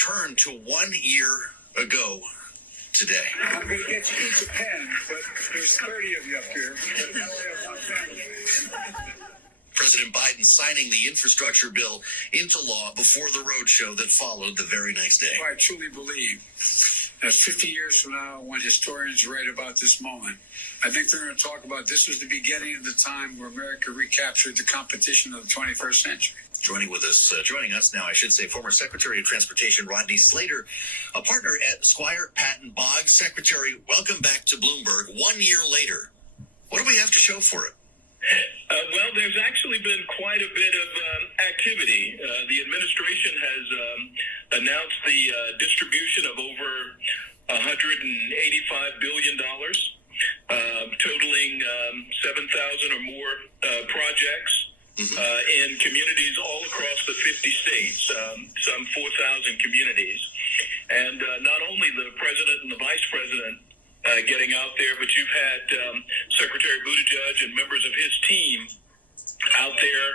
return to 1 year ago today. I'm going to get you each a pen, but there's 30 of you up here. But now we have one pen. President Biden signing the infrastructure bill into law before the roadshow that followed the very next day. I truly believe that 50 years from now, when historians write about this moment, I think they're going to talk about this was the beginning of the time where America recaptured the competition of the 21st century. Joining us now, I should say, former Secretary of Transportation Rodney Slater, a partner at Squire Patton Boggs. Secretary, welcome back to Bloomberg. 1 year later, what do we have to show for it? Well, there's actually been quite a bit of activity. The administration has announced the distribution of over $185 billion, totaling 7,000 or more projects in communities all across the 50 states, some 4,000 communities. And not only the president and the vice president getting out there, but you've had Secretary Buttigieg and members of his team out there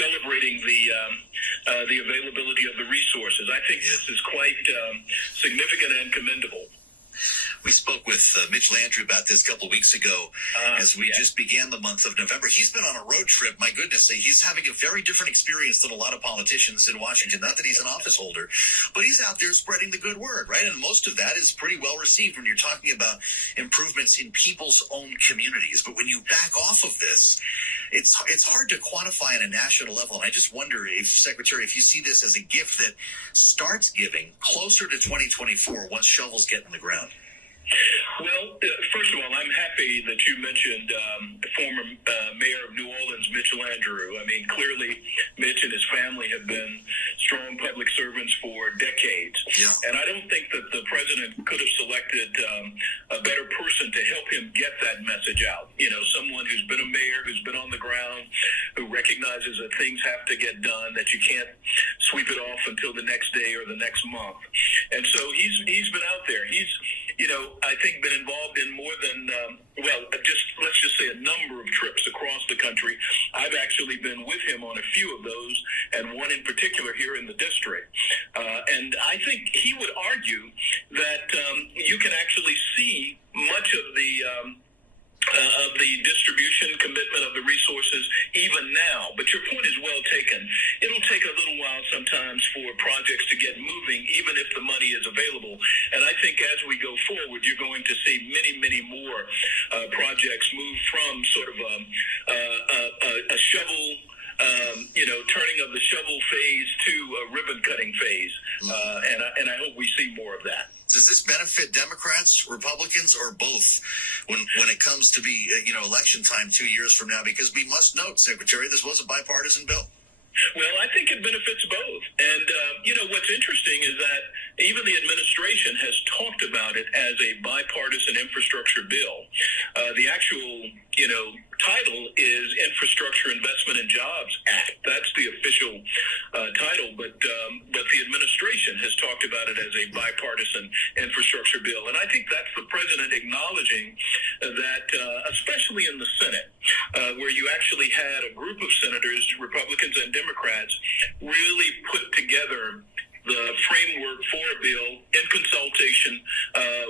celebrating the availability of the resources. I think this is quite significant and commendable. We spoke with Mitch Landrieu about this a couple of weeks ago as we just began the month of November. He's been on a road trip. My goodness, he's having a very different experience than a lot of politicians in Washington. Not that he's an office holder, but he's out there spreading the good word, right? And most of that is pretty well received when you're talking about improvements in people's own communities. But when you back off of this, it's hard to quantify on a national level. And I just wonder if, Secretary, if you see this as a gift that starts giving closer to 2024 once shovels get in the ground. Well, first of all, I'm happy that you mentioned former mayor of New Orleans, Mitch Landrieu. I mean, clearly, Mitch and his family have been strong public servants for decades. Yeah. And I don't think that the president could have selected a better person to help him get that message out. You know, someone who's been a mayor, who's been on the ground, who recognizes that things have to get done, that you can't sweep it off until the next day or the next month. And so he's been out there. He's, I think been involved in more than, let's just say a number of trips across the country. I've actually been with him on a few of those, and one in particular here in the district. And I think he would argue that you can actually see much of the distribution commitment of the resources even now. But your point is well taken. It'll take a little while sometimes for projects to get moving, even if the money is available. And I think as we go forward, you're going to see many, many more projects move from sort of a shovel, turning of the shovel phase to a ribbon cutting phase. And I hope we see more of that. Does this benefit Democrats, Republicans, or both when it comes to be, election time 2 years from now? Because we must note, Secretary, this was a bipartisan bill. Well, I think it benefits both. And, what's interesting is that even the administration has talked about it as a bipartisan infrastructure bill. The actual, title is Infrastructure Investment and Jobs Act. That's the official title. But the administration has talked about it as a bipartisan infrastructure bill. And I think that's the president acknowledging that, especially in the Senate, where you actually had a group of senators, Republicans and Democrats, really put together the framework for a bill in consultation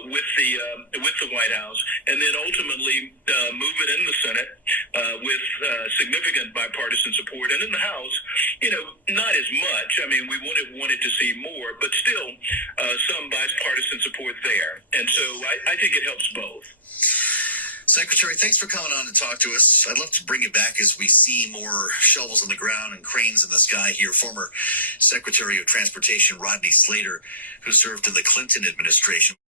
with the White House, and then ultimately move it in the Senate with significant bipartisan support, and in the House, not as much. I mean, we would have wanted to see more, but still some bipartisan support there, and so I think it helps both. Secretary, thanks for coming on to talk to us. I'd love to bring it back as we see more shovels on the ground and cranes in the sky here. Former Secretary of Transportation Rodney Slater, who served in the Clinton administration.